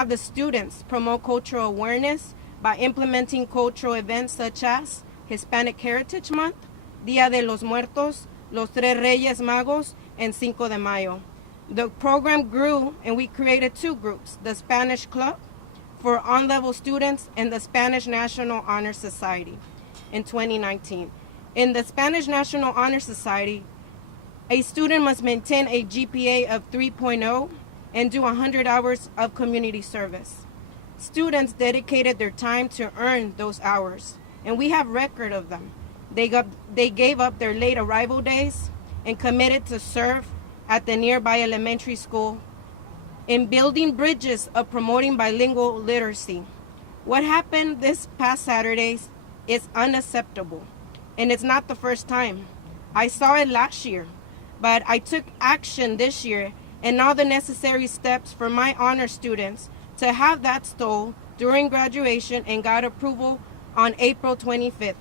have the students promote cultural awareness by implementing cultural events such as Hispanic Heritage Month, Dia de los Muertos, Los Tres Reyes Magos, and Cinco de Mayo. The program grew and we created two groups, the Spanish Club for on-level students and the Spanish National Honor Society in 2019. In the Spanish National Honor Society, a student must maintain a GPA of 3.0 and do 100 hours of community service. Students dedicated their time to earn those hours, and we have record of them. They gave up their late arrival days and committed to serve at the nearby elementary school in building bridges of promoting bilingual literacy. What happened this past Saturday is unacceptable, and it's not the first time. I saw it last year, but I took action this year and all the necessary steps for my honor students to have that stole during graduation and got approval on April 25th.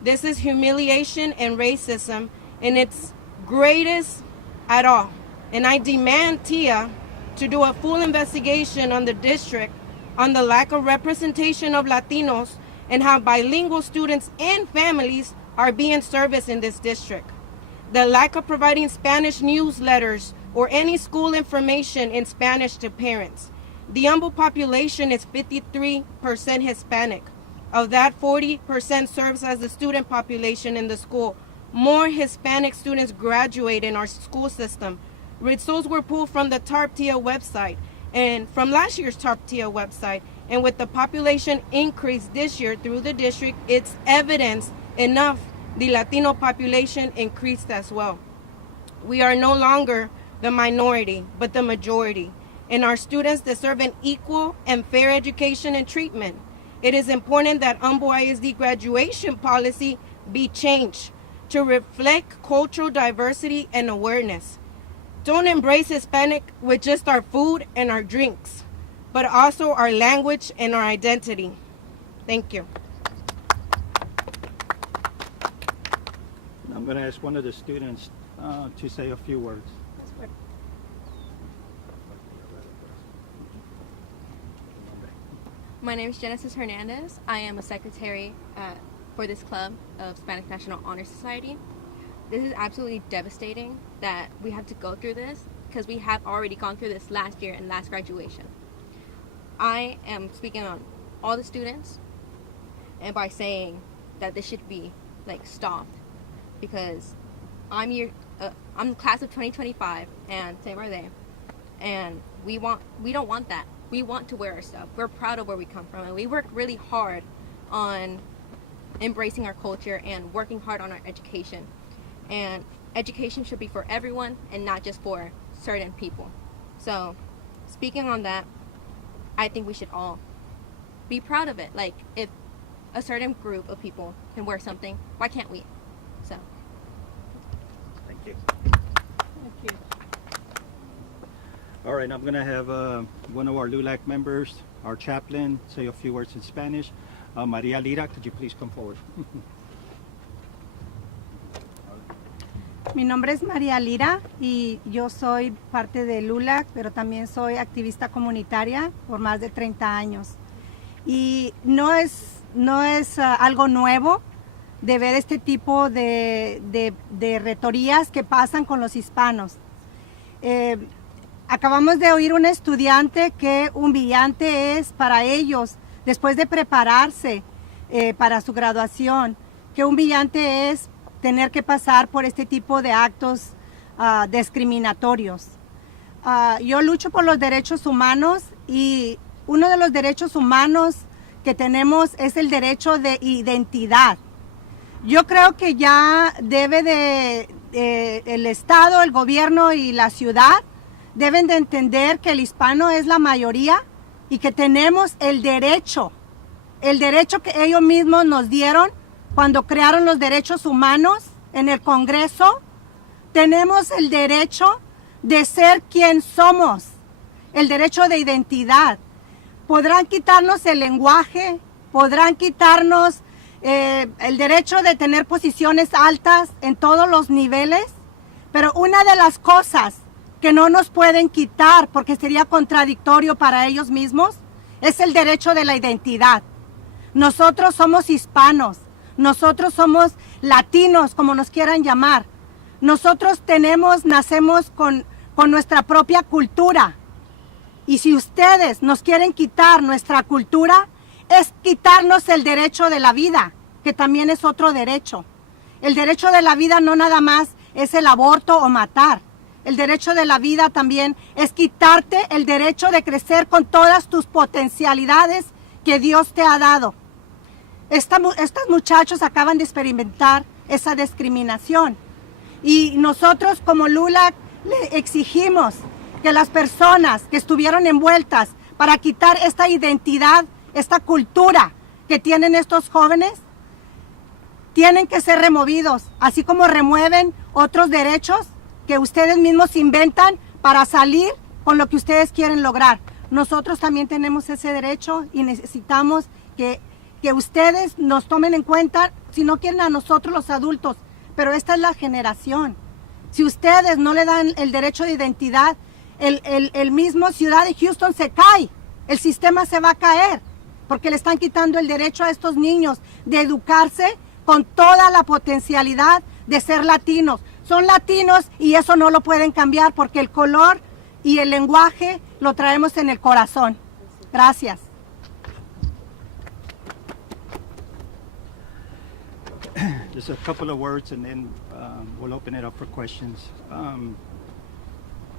This is humiliation and racism in its greatest at all. And I demand TIA to do a full investigation on the district on the lack of representation of Latinos and how bilingual students and families are being serviced in this district. The lack of providing Spanish newsletters or any school information in Spanish to parents. The Humble population is 53% Hispanic. Of that, 40% serves as the student population in the school. More Hispanic students graduate in our school system. Results were pulled from the TARP-TIA website and from last year's TARP-TIA website. And with the population increase this year through the district, it's evidence enough the Latino population increased as well. We are no longer the minority, but the majority, and our students deserve an equal and fair education and treatment. It is important that Humble ISD graduation policy be changed to reflect cultural diversity and awareness. Don't embrace Hispanic with just our food and our drinks, but also our language and our identity. Thank you. I'm going to ask one of the students to say a few words. My name is Genesis Hernandez. I am a secretary for this club of Spanish National Honor Society. This is absolutely devastating that we have to go through this because we have already gone through this last year and last graduation. I am speaking on all the students and by saying that this should be stopped because I'm the class of 2025 and same are they, and we don't want that. We want to wear our stuff. We're proud of where we come from, and we work really hard on embracing our culture and working hard on our education. And education should be for everyone and not just for certain people. So, speaking on that, I think we should all be proud of it. Like, if a certain group of people can wear something, why can't we? So. Thank you. Thank you. All right, I'm going to have one of our LULAC members, our chaplain, say a few words in Spanish. Maria Lira, could you please come forward? Mi nombre es María Lira y yo soy parte de LULAC, pero también soy activista comunitaria por más de 30 años. Y no es algo nuevo de ver este tipo de retorías que pasan con los hispanos. Acabamos de oír un estudiante que humillante es para ellos después de prepararse para su graduación, que humillante es tener que pasar por este tipo de actos discriminatorios. Yo lucho por los derechos humanos y uno de los derechos humanos que tenemos es el derecho de identidad. Yo creo que ya debe el Estado, el gobierno y la ciudad deben de entender que el hispano es la mayoría y que tenemos el derecho que ellos mismos nos dieron cuando crearon los derechos humanos en el Congreso. Tenemos el derecho de ser quien somos, el derecho de identidad. Podrán quitarnos el lenguaje, podrán quitarnos el derecho de tener posiciones altas en todos los niveles, pero una de las cosas que no nos pueden quitar porque sería contradictorio para ellos mismos, es el derecho de la identidad. Nosotros somos hispanos, nosotros somos latinos, como nos quieran llamar. Nosotros nacemos con nuestra propia cultura. Y si ustedes nos quieren quitar nuestra cultura, es quitarnos el derecho de la vida, que también es otro derecho. El derecho de la vida no nada más es el aborto o matar. El derecho de la vida también es quitarte el derecho de crecer con todas tus potencialidades que Dios te ha dado. Estos muchachos acaban de experimentar esa discriminación. Y nosotros como LULAC le exigimos que las personas que estuvieron envueltas para quitar esta identidad, esta cultura que tienen estos jóvenes, tienen que ser removidos, así como remueven otros derechos que ustedes mismos inventan para salir con lo que ustedes quieren lograr. Nosotros también tenemos ese derecho y necesitamos que ustedes nos tomen en cuenta, si no quieren a nosotros los adultos, pero esta es la generación. Si ustedes no le dan el derecho de identidad, el mismo ciudad de Houston se cae, el sistema se va a caer, porque le están quitando el derecho a estos niños de educarse con toda la potencialidad de ser latinos. Son latinos y eso no lo pueden cambiar porque el color y el lenguaje lo traemos en el corazón. Gracias. Just a couple of words and then we'll open it up for questions.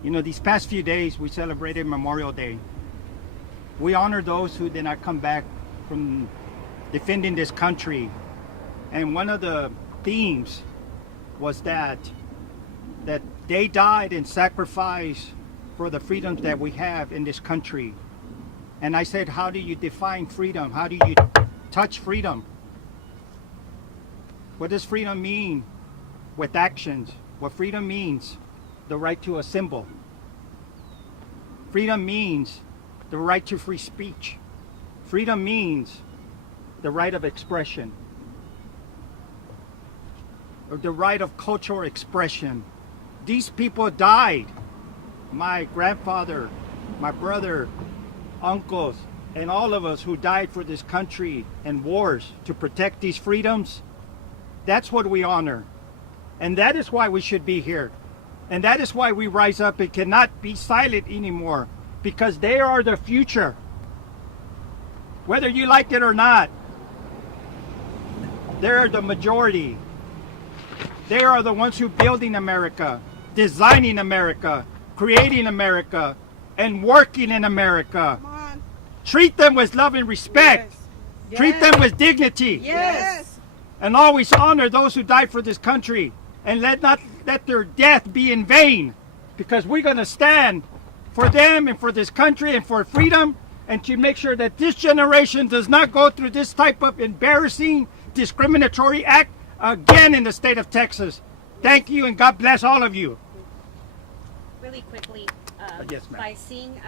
These past few days we celebrated Memorial Day. We honor those who did not come back from defending this country. And one of the themes was that they died in sacrifice for the freedoms that we have in this country. And I said, how do you define freedom? How do you touch freedom? What does freedom mean with actions? What freedom means, the right to assemble. Freedom means the right to free speech. Freedom means the right of expression, or the right of cultural expression. These people died. My grandfather, my brother, uncles, and all of us who died for this country and wars to protect these freedoms. That's what we honor. And that is why we should be here. And that is why we rise up and cannot be silent anymore, because they are the future. Whether you like it or not, they're the majority. They are the ones who are building America, designing America, creating America, and working in America. Come on. Treat them with love and respect. Yes. Treat them with dignity. Yes. And always honor those who died for this country. And let not let their death be in vain. Because we're going to stand for them and for this country and for freedom, and to make sure that this generation does not go through this type of embarrassing discriminatory act again in the state of Texas. Thank you, and God bless all of you. Really quickly, Yes, ma'am. by seeing,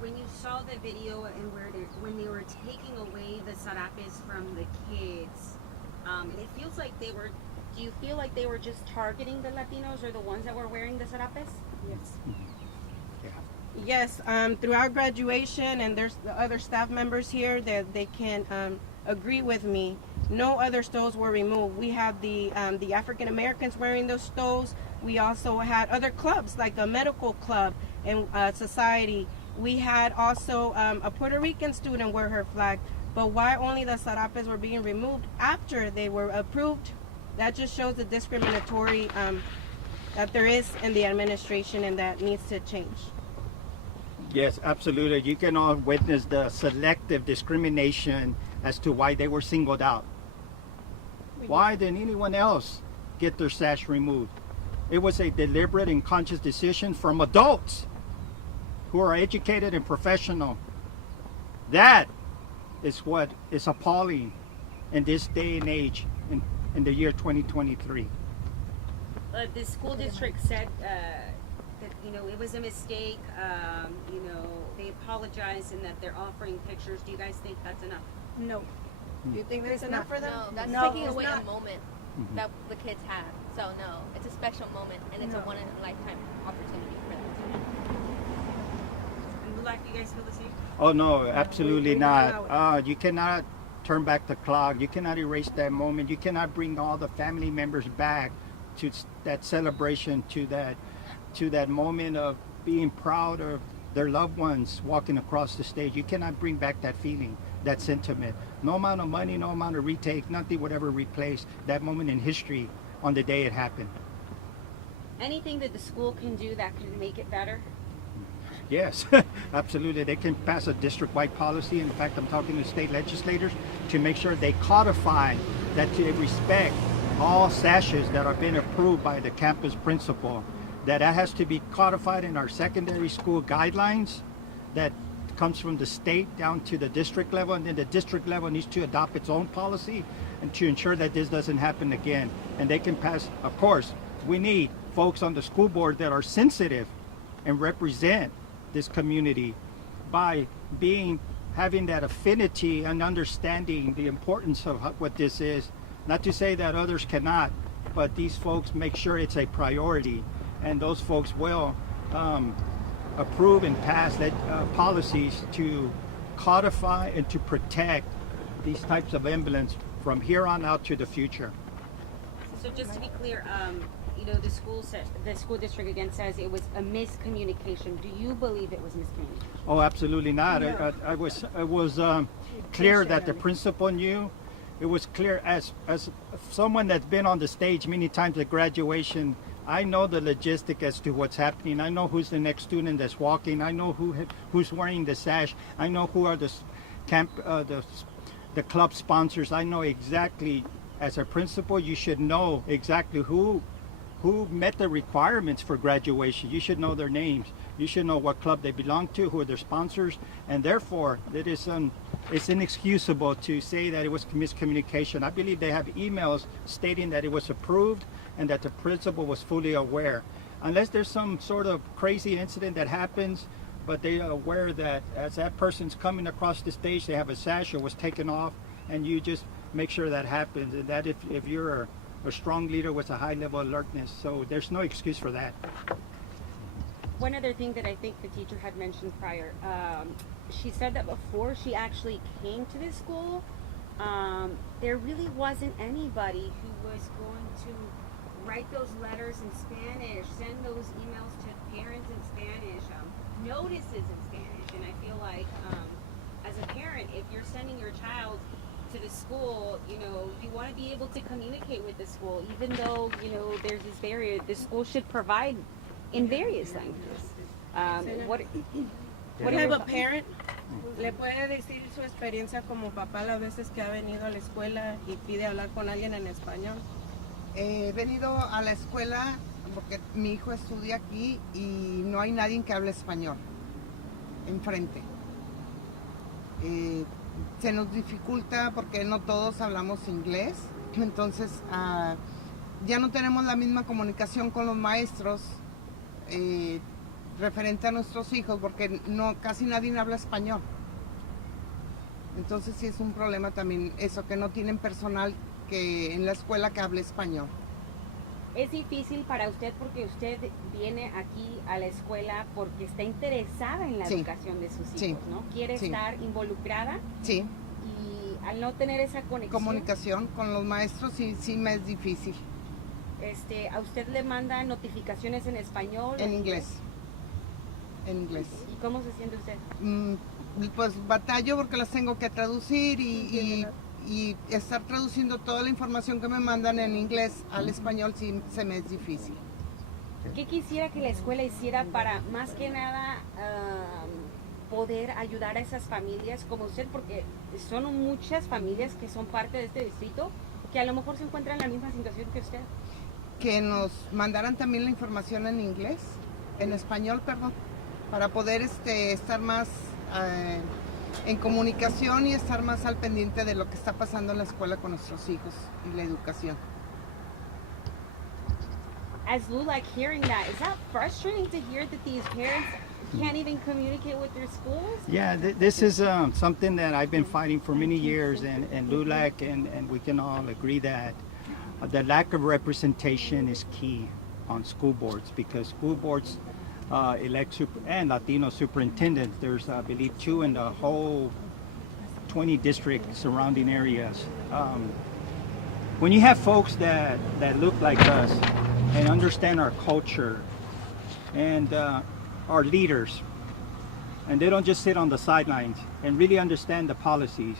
when you saw the video and when they were taking away the sarapes from the kids, and it feels like do you feel like they were just targeting the Latinos or the ones that were wearing the sarapes? Yes. Yes, throughout graduation, and there's the other staff members here that they can agree with me. No other stoles were removed. We had the African Americans wearing those stoles. We also had other clubs like a medical club and society. We had also a Puerto Rican student wear her flag. But why only the sarapes were being removed after they were approved? That just shows the discriminatory that there is in the administration, and that needs to change. Yes, absolutely. You can all witness the selective discrimination as to why they were singled out. Why didn't anyone else get their sash removed? It was a deliberate and conscious decision from adults who are educated and professional. That is what is appalling in this day and age in the year 2023. The school district said that it was a mistake. They apologized and that they're offering pictures. Do you guys think that's enough? No. Do you think that's enough for them? No, that's No, taking it's away not. a moment that the kids have. So no, it's a special moment and it's a one in a lifetime opportunity for them. LULAC, you guys feel the same? Oh no, absolutely we not. allow You cannot turn back the clock. You cannot erase that moment. You cannot bring all the family members back to that celebration, to that moment of being proud of their loved ones walking across the stage. You cannot bring back that feeling, that sentiment. No amount of money, no amount of retake, nothing would ever replace that moment in history on the day it happened. Anything that the school can do that can make it better? Yes, absolutely. They can pass a district-wide policy. In fact, I'm talking to state legislators to make sure they codify that they respect all sashes that are being approved by the campus principal. That has to be codified in our secondary school guidelines that comes from the state down to the district level, and then the district level needs to adopt its own policy and to ensure that this doesn't happen again. And they can pass, of course, we need folks on the school board that are sensitive and represent this community by having that affinity and understanding the importance of what this is. Not to say that others cannot, but these folks make sure it's a priority, and those folks will approve and pass policies to codify and to protect these types of emblems from here on out to the future. So just to be clear, you know, the school district again says it was a miscommunication. Do you believe it was miscommunication? Oh, absolutely not. It was clear that the principal knew. It was clear as someone that's been on the stage many times at graduation. I know the logistic as to what's happening. I know who's the next student that's walking. I know who's wearing the sash. I know who are the club sponsors. I know exactly. As a principal, you should know exactly who met the requirements for graduation. You should know their names. You should know what club they belong to, who are their sponsors, and therefore it's inexcusable to say that it was miscommunication. I believe they have emails stating that it was approved and that the principal was fully aware. Unless there's some sort of crazy incident that happens, but they are aware that as that person's coming across the stage, they have a sash or was taken off, and you just make sure that happens, and that if you're a strong leader with a high level of alertness, so there's no excuse for that. One other thing that I think the teacher had mentioned prior, she said that before she actually came to this school, there really wasn't anybody who was going to write those letters in Spanish, send those emails to parents in Spanish, notices in Spanish, and I feel like as a parent, if you're sending your child to the school, you know, you want to be able to communicate with the school, even though, you know, there's this barrier. The school should provide in various languages. What I have a parent. ¿Le puede decir su experiencia como papá las veces que ha venido a la escuela y pide hablar con alguien en español? He venido a la escuela porque mi hijo estudia aquí y no hay nadie que hable español enfrente. Se nos dificulta porque no todos hablamos inglés, entonces ya no tenemos la misma comunicación con los maestros referente a nuestros hijos porque casi nadie habla español. Entonces sí es un problema también eso, que no tienen personal en la escuela que hable español. Es difícil para usted porque usted viene aquí a la escuela porque está interesada en la educación de sus hijos, ¿no? Quiere estar involucrada. Sí. Y al no tener esa comunicación con los maestros sí me es difícil. ¿A usted le mandan notificaciones en español? En inglés. En inglés. ¿Y cómo se siente usted? Pues batallo porque las tengo que traducir y estar traduciendo toda la información que me mandan en inglés al español sí se me es difícil. ¿Qué quisiera que la escuela hiciera para más que nada poder ayudar a esas familias como usted? Porque son muchas familias que son parte de este distrito que a lo mejor se encuentran en la misma situación que usted. Que nos mandaran también la información en inglés, en español, perdón, para poder estar más en comunicación y estar más al pendiente de lo que está pasando en la escuela con nuestros hijos y la educación. As LULAC, hearing that, is that frustrating to hear that these parents can't even communicate with their schools? Yeah, this is something that I've been fighting for many years, and LULAC, and we can all agree that the lack of representation is key on school boards, because school boards and Latino superintendents. There's, I believe, 2 in the whole 20 district surrounding areas. When you have folks that look like us and understand our culture and our leaders, and they don't just sit on the sidelines and really understand the policies,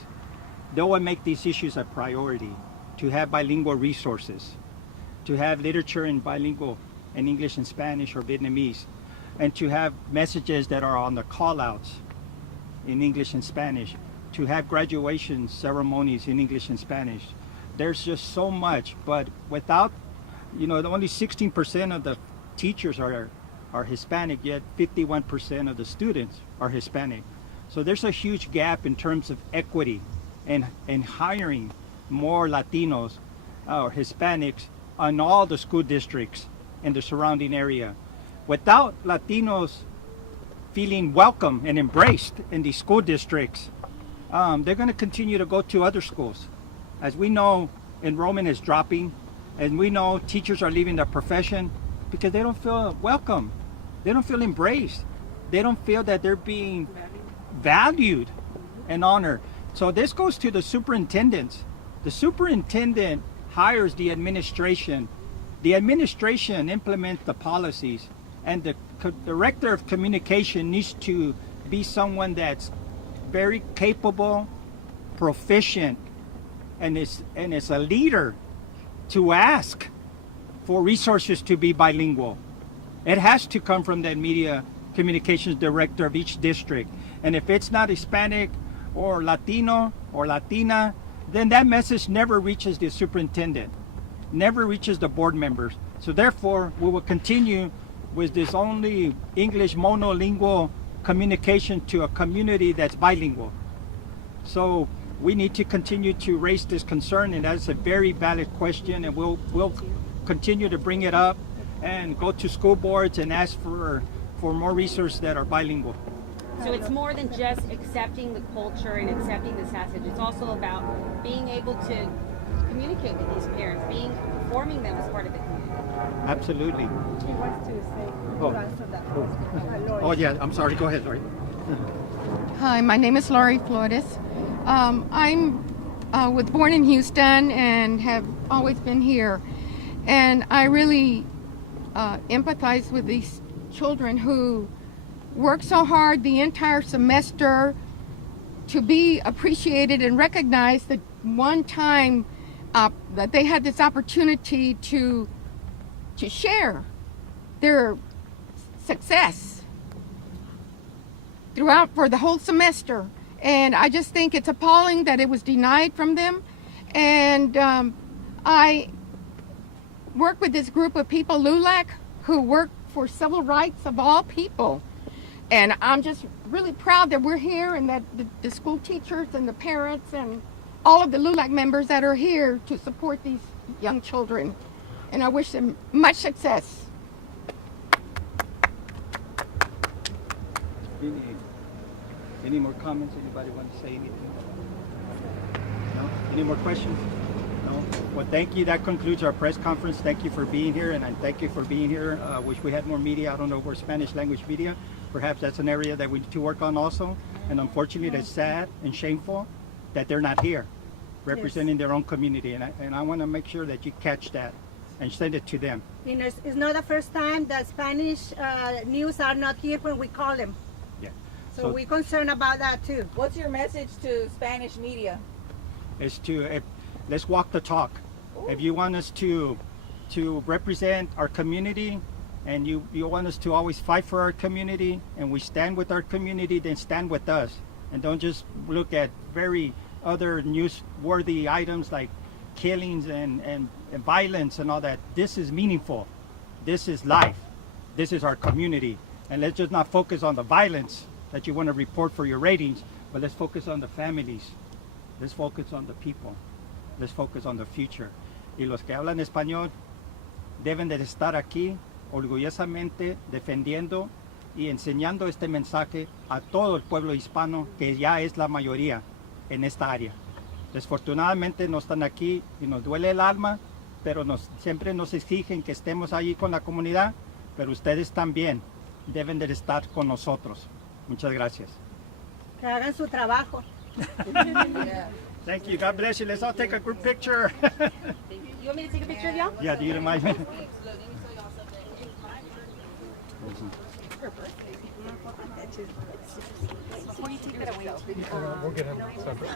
they will make these issues a priority, to have bilingual resources, to have literature in bilingual, in English and Spanish or Vietnamese, and to have messages that are on the call-outs in English and Spanish, to have graduation ceremonies in English and Spanish. There's just so much, but without, only 16% of the teachers are Hispanic, yet 51% of the students are Hispanic. So there's a huge gap in terms of equity and hiring more Latinos or Hispanics on all the school districts in the surrounding area. Without Latinos feeling welcome and embraced in these school districts, they're going to continue to go to other schools. As we know, enrollment is dropping, and we know teachers are leaving the profession because they don't feel welcome. They don't feel embraced. They don't feel that they're being valued and honored. So this goes to the superintendents. The superintendent hires the administration. The administration implements the policies, and the director of communication needs to be someone that's very capable, proficient, and is a leader to ask for resources to be bilingual. It has to come from the media communications director of each district. And if it's not Hispanic or Latino or Latina, then that message never reaches the superintendent, never reaches the board members. So therefore, we will continue with this only English monolingual communication to a community that's bilingual. So we need to continue to raise this concern, and that's a very valid question, and we'll continue to bring it up and go to school boards and ask for more resources that are bilingual. So it's more than just accepting the culture and accepting the sassage. It's also about being able to communicate with these parents, forming them as part of the community. Absolutely. He wants to say, Oh. to answer that question. Oh yeah, I'm sorry, go ahead, Lori. Hi, my name is Lori Flores. I'm was born in Houston and have always been here. And I really empathize with these children who work so hard the entire semester to be appreciated and recognized the one time that they had this opportunity to share their success throughout for the whole semester. And I just think it's appalling that it was denied from them. And I work with this group of people, LULAC, who work for civil rights of all people. And I'm just really proud that we're here and that the school teachers and the parents and all of the LULAC members that are here to support these young children. And I wish them much success. Any more comments? Anybody want to say anything? No? Any more questions? No? Well, thank you. That concludes our press conference. Thank you for being here, and I thank you for being here. Wish we had more media. I don't know if we're Spanish language media. Perhaps that's an area that we need to work on also. And unfortunately, it's sad and shameful that they're not here representing their own community. And I want to make sure that you catch that and send it to them. You know, it's not the first time that Spanish news are not here when we call them. Yeah. So we're concerned about that too. What's your message to Spanish media? Is to let's walk the talk. Ooh. If you want us to represent our community, and you want us to always fight for our community, and we stand with our community, then stand with us, and don't just look at very other newsworthy items like killings and violence and all that. This is meaningful. This is life. This is our community, and let's just not focus on the violence that you want to report for your ratings, but let's focus on the families. Let's focus on the people. Let's focus on the future. Y los que hablan español deben de estar aquí orgullosamente defendiendo y enseñando este mensaje a todo el pueblo hispano, que ya es la mayoría en esta área. Desfortunadamente no están aquí y nos duele el alma, pero siempre nos exigen que estemos ahí con la comunidad, pero ustedes también deben de estar con nosotros. Muchas gracias. Que hagan su trabajo. Thank you. God bless you. Let's all take a group picture. You want me to take a picture of y'all? Yeah, do you mind? We'll get him separate.